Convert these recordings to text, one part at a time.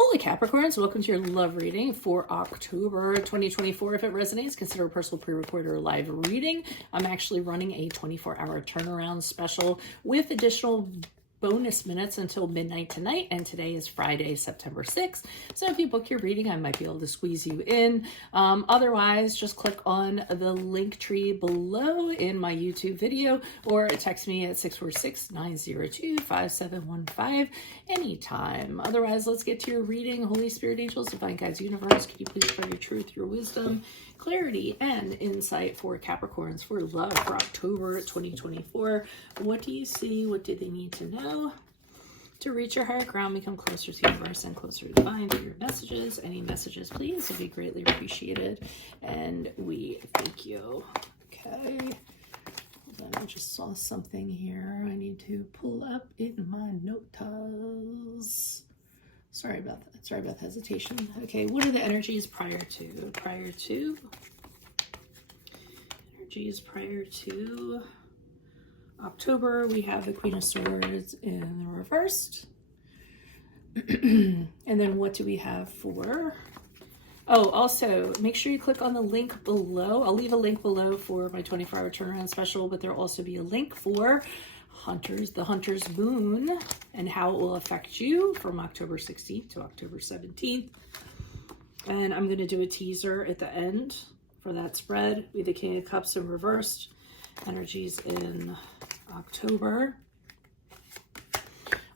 Hola Capricorns, welcome to your love reading for October 2024. If it resonates, consider a personal pre-recorded or live reading. I'm actually running a 24-hour turnaround special with additional bonus minutes until midnight tonight, and today is Friday, September 6th. So if you book your reading, I might be able to squeeze you in. Otherwise, just click on the link tree below in my YouTube video or text me at 646-902-5715 anytime. Otherwise, let's get to your reading. Holy Spirit, angels, divine guides, universe, can you please spread your truth, your wisdom, clarity, and insight for Capricorns for love for October 2024. What do you see? What do they need to know to reach your higher ground, become closer to the universe and closer to divine? For your messages, any messages, please, would be greatly appreciated, and we thank you. Okay, then I just saw something here I need to pull up in my notas. Sorry about that. Sorry about the hesitation. Okay, what are the energies prior to? Energies prior to October, we have the Queen of Swords in the reversed. And then what do we have for... Oh, also, make sure you click on the link below. I'll leave a link below for my 24-hour turnaround special, but there'll also be a link for the Hunter's Moon and how it will affect you from October 16th to October 17th. And I'm going to do a teaser at the end for that spread. We have the King of Cups in reversed, energies in October.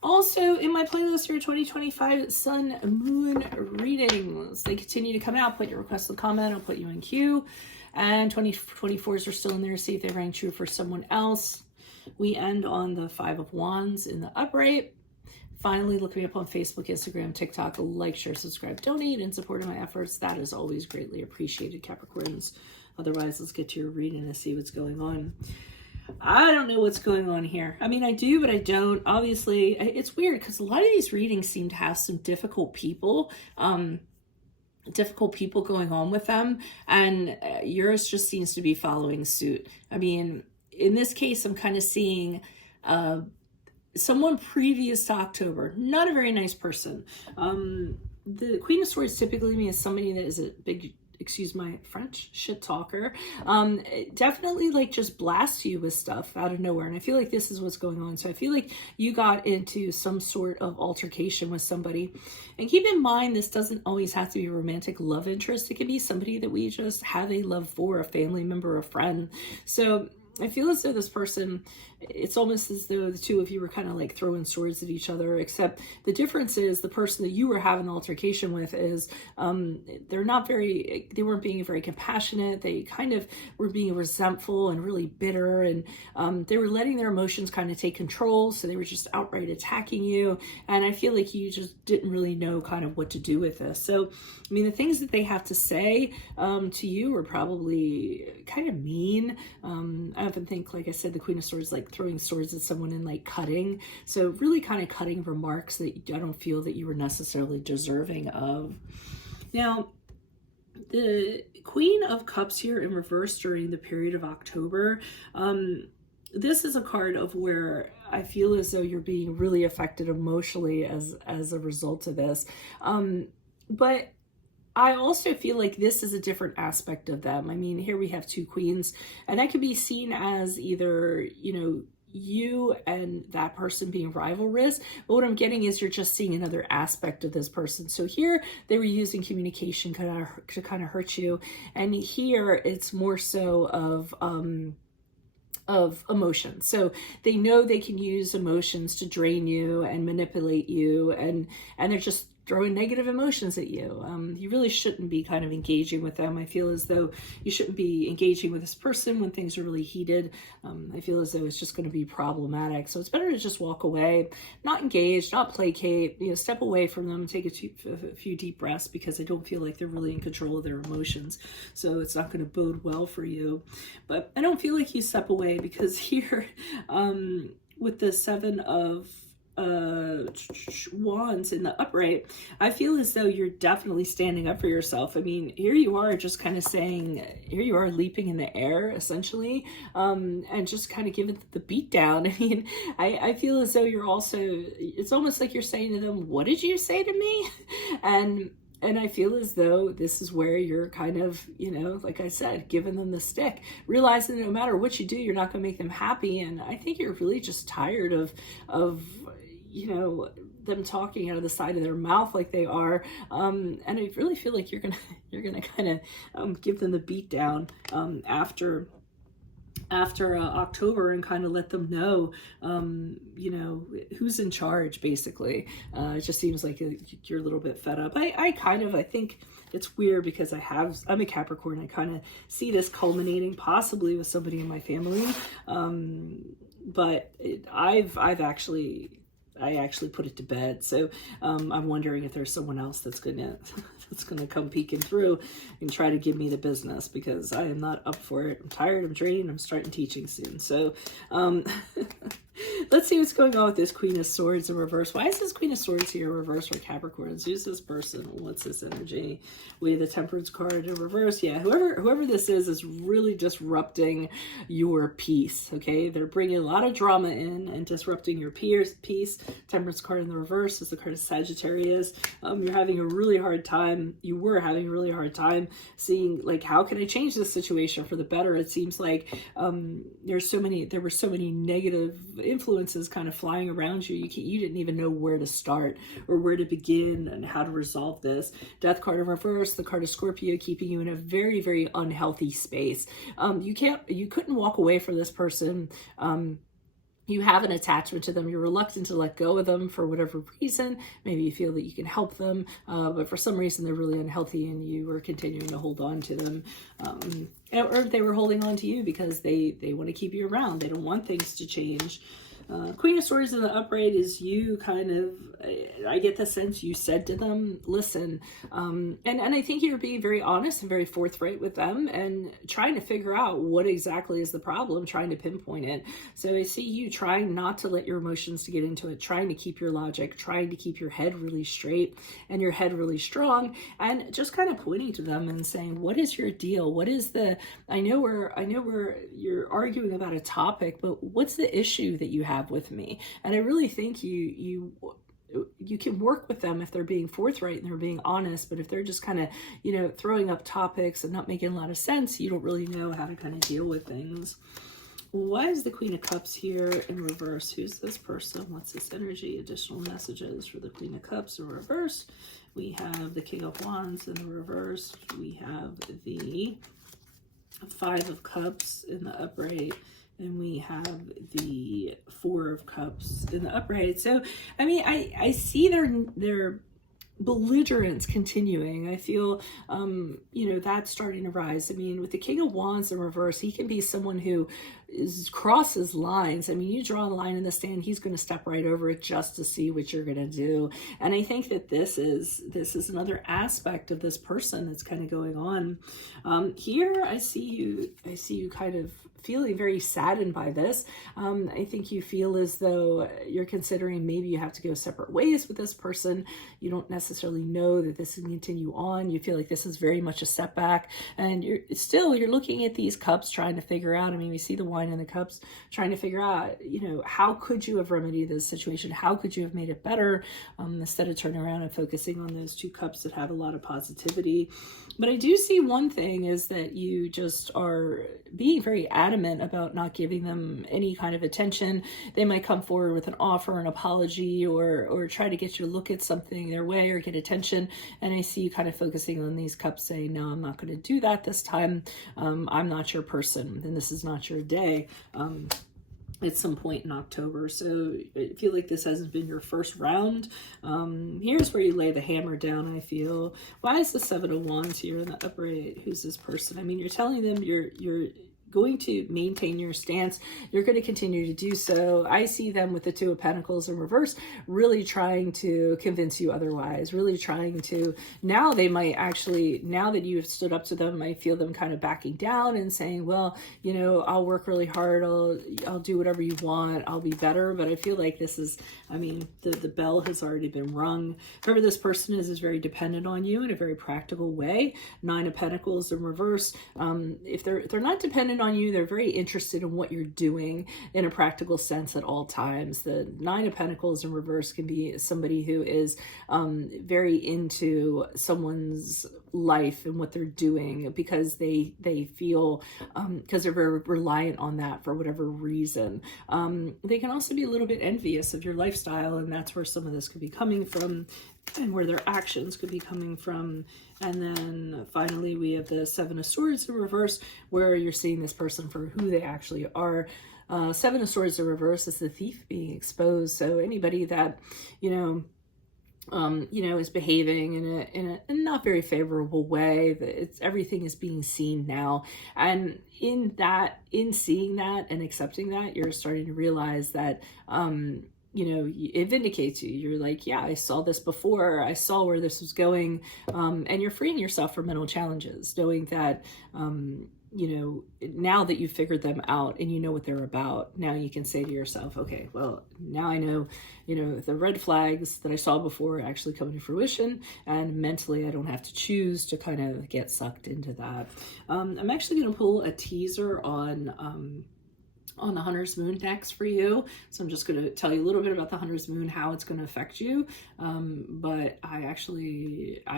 Also, in my playlist for 2025 Sun Moon readings, they continue to come out. Put your request in the comment. I'll put you in queue. And 2024s are still in there. See if they rang true for someone else. We end on the Five of Wands in the upright. Finally, look me up on Facebook, Instagram, TikTok. Like, share, subscribe, donate in support of my efforts. That is always greatly appreciated, Capricorns. Otherwise, let's get to your reading and see what's going on. I don't know what's going on here. I mean, I do, but I don't. Obviously, it's weird because a lot of these readings seem to have some difficult people going on with them. And yours just seems to be following suit. I mean, in this case, I'm kind of seeing someone previous to October, not a very nice person. The Queen of Swords typically means somebody that is a big, excuse my French, shit talker. Definitely like just blasts you with stuff out of nowhere. And I feel like this is what's going on. So I feel like you got into some sort of altercation with somebody. And keep in mind, this doesn't always have to be a romantic love interest. It could be somebody that we just have a love for, a family member, a friend. So I feel as though this person, it's almost as though the two of you were kind of like throwing swords at each other, except the difference is the person that you were having the altercation with is they weren't being very compassionate. They kind of were being resentful and really bitter, and they were letting their emotions kind of take control. So they were just outright attacking you. And I feel like you just didn't really know kind of what to do with this. So, I mean, the things that they have to say to you are probably kind of mean. I often think, like I said, the Queen of Swords, like throwing swords at someone and like cutting. So really kind of cutting remarks that I don't feel that you were necessarily deserving of. Now, the Queen of Cups here in reverse during the period of October, this is a card of where I feel as though you're being really affected emotionally as a result of this. But I also feel like this is a different aspect of them. I mean, here we have two queens, and that could be seen as either, you know, you and that person being rivalrous. But what I'm getting is you're just seeing another aspect of this person. So here they were using communication to kind of hurt you. And here it's more so of emotion. So they know they can use emotions to drain you and manipulate you, and they're just throwing negative emotions at you. You really shouldn't be kind of engaging with them. I feel as though you shouldn't be engaging with this person when things are really heated. I feel as though it's just going to be problematic. So it's better to just walk away, not engage, not placate, you know, step away from them, take a few deep breaths, because I don't feel like they're really in control of their emotions. So it's not going to bode well for you. But I don't feel like you step away, because here with the Seven of Wands in the upright, I feel as though you're definitely standing up for yourself. I mean, here you are just kind of saying, here you are leaping in the air essentially, and just kind of giving the beat down. I mean, I feel as though you're also, it's almost like you're saying to them, what did you say to me? And I feel as though this is where you're kind of, you know, like I said, giving them the stick, realizing that no matter what you do, you're not going to make them happy. And I think you're really just tired of, you know, them talking out of the side of their mouth like they are. And I really feel like you're gonna kind of give them the beat down after October, and kind of let them know, you know, who's in charge, basically. It just seems like you're a little bit fed up. I think it's weird because I'm a Capricorn. I kind of see this culminating possibly with somebody in my family. But I actually put it to bed. So I'm wondering if there's someone else that's gonna come peeking through and try to give me the business, because I am not up for it. I'm tired, I'm drained, I'm starting teaching soon. So let's see what's going on with this Queen of Swords in reverse. Why is this Queen of Swords here in reverse for Capricorns? Who's this person? What's this energy? We have the Temperance card in reverse. Yeah, whoever this is really disrupting your peace, okay? They're bringing a lot of drama in and disrupting your peace. Temperance card in the reverse is the card of Sagittarius. You're having a really hard time. You were having a really hard time seeing, like, how can I change this situation for the better? It seems like there were so many negative influences kind of flying around you. You didn't even know where to start or where to begin and how to resolve this. Death card in reverse, the card of Scorpio, keeping you in a very, very unhealthy space. You couldn't walk away from this person. You have an attachment to them. You're reluctant to let go of them for whatever reason. Maybe you feel that you can help them, but for some reason they're really unhealthy and you are continuing to hold on to them. Or they were holding on to you because they want to keep you around. They don't want things to change. Queen of Swords in the upright is you kind of, I get the sense you said to them, listen, and I think you're being very honest and very forthright with them and trying to figure out what exactly is the problem, trying to pinpoint it. So I see you trying not to let your emotions to get into it, trying to keep your logic, trying to keep your head really straight and your head really strong, and just kind of pointing to them and saying, what is your deal? What is I know you're arguing about a topic, but what's the issue that you have with me? And I really think you can work with them if they're being forthright and they're being honest, but if they're just kind of, you know, throwing up topics and not making a lot of sense, you don't really know how to kind of deal with things. Why is the Queen of Cups here in reverse? Who's this person? What's this energy? Additional messages for the Queen of Cups in reverse. We have the King of Wands in the reverse. We have the Five of Cups in the upright. And we have the Four of Cups in the upright. So, I mean, I see their belligerence continuing. I feel, you know, that's starting to rise. I mean, with the King of Wands in reverse, he can be someone who crosses lines. I mean, you draw a line in the sand, he's going to step right over it just to see what you're going to do. And I think that this is another aspect of this person that's kind of going on. Here, I see you kind of feeling very saddened by this. I think you feel as though you're considering maybe you have to go separate ways with this person. You don't necessarily know that this can continue on. You feel like this is very much a setback, and you're looking at these cups trying to figure out, I mean, we see the wine in the cups, trying to figure out, you know, how could you have remedied this situation? How could you have made it better? Instead of turning around and focusing on those two cups that have a lot of positivity. But I do see one thing is that you just are being very adamant about not giving them any kind of attention. They might come forward with an offer, an apology, or try to get you to look at something their way or get attention. And I see you kind of focusing on these cups saying, no, I'm not going to do that this time. I'm not your person, and this is not your day. At some point in October. So I feel like this hasn't been your first round. Here's where you lay the hammer down, I feel. Why is the Seven of Wands here in the upright? Who's this person? I mean, you're telling them you're going to maintain your stance. You're going to continue to do so. I see them with the Two of Pentacles in reverse, really trying to convince you otherwise, really trying to, now they might actually, now that you've stood up to them, I feel them kind of backing down and saying, well, you know, I'll work really hard. I'll do whatever you want. I'll be better. But I feel like this is, I mean, the bell has already been rung. Whoever this person is very dependent on you in a very practical way. Nine of Pentacles in reverse. If they're not dependent on you, they're very interested in what you're doing in a practical sense at all times. The Nine of Pentacles in reverse can be somebody who is very into someone's life and what they're doing because they feel because they're very reliant on that for whatever reason. They can also be a little bit envious of your lifestyle, and that's where some of this could be coming from and where their actions could be coming from. And then finally we have the Seven of Swords in reverse, where you're seeing this person for who they actually are. Seven of Swords in reverse is the thief being exposed. So anybody that, you know, is behaving in a not very favorable way, everything is being seen now. And in seeing that and accepting that, you're starting to realize that, you know, it vindicates you. You're like, yeah, I saw this before. I saw where this was going. And you're freeing yourself from mental challenges, knowing that, you know, now that you've figured them out and you know what they're about, now you can say to yourself, okay, well, now I know, you know, the red flags that I saw before actually come to fruition, and mentally I don't have to choose to kind of get sucked into that. I'm actually going to pull a teaser on the Hunter's Moon next for you. So I'm just going to tell you a little bit about the Hunter's Moon, how it's going to affect you. But I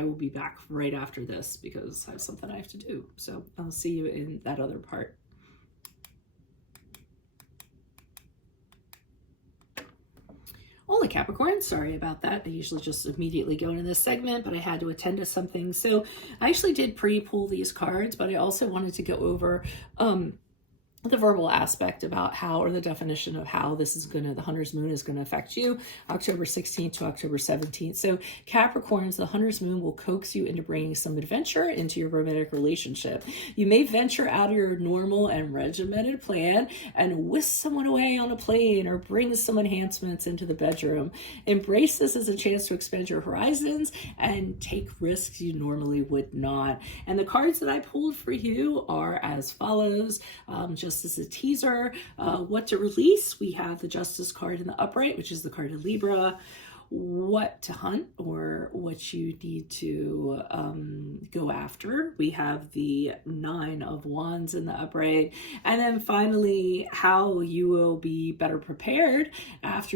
will be back right after this because I have something I have to do. So I'll see you in that other part. Holy Capricorn, sorry about that. I usually just immediately go into this segment, but I had to attend to something. So I actually did pre-pull these cards, but I also wanted to go over the verbal aspect about how, or the definition of how this is the Hunter's Moon is going to affect you, October 16th to October 17th. So Capricorns, the Hunter's Moon will coax you into bringing some adventure into your romantic relationship. You may venture out of your normal and regimented plan and whisk someone away on a plane or bring some enhancements into the bedroom. Embrace this as a chance to expand your horizons and take risks you normally would not. And the cards that I pulled for you are as follows. Just as a teaser, what to release, we have the Justice card in the upright, which is the card of Libra. What to hunt, or what you need to go after, we have the Nine of Wands in the upright. And then finally, how you will be better prepared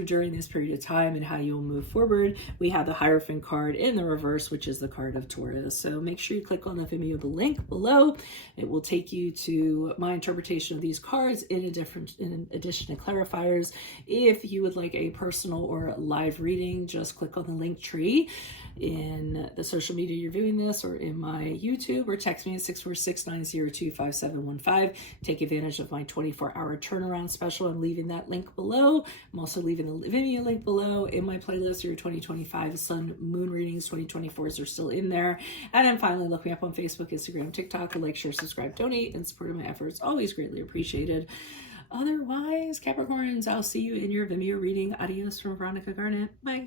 during this period of time and how you will move forward, we have the Hierophant card in the reverse, which is the card of Taurus. So make sure you click on the Vimeo link below. It will take you to my interpretation of these cards in addition to clarifiers. If you would like a personal or live reading, just click on the link tree in the social media you're viewing this, or in my YouTube, or text me at 646-902-5715. Take advantage of my 24-hour turnaround special. I'm leaving that link below. I'm also leaving the Vimeo link below. In my playlist, your 2025 Sun Moon readings, 2024s are still in there. And then finally, look me up on Facebook, Instagram, TikTok. Like, share, subscribe, donate, and support of my efforts. Always greatly appreciated. Otherwise, Capricorns, I'll see you in your Vimeo reading. Adios from Veronica Garnett. Bye.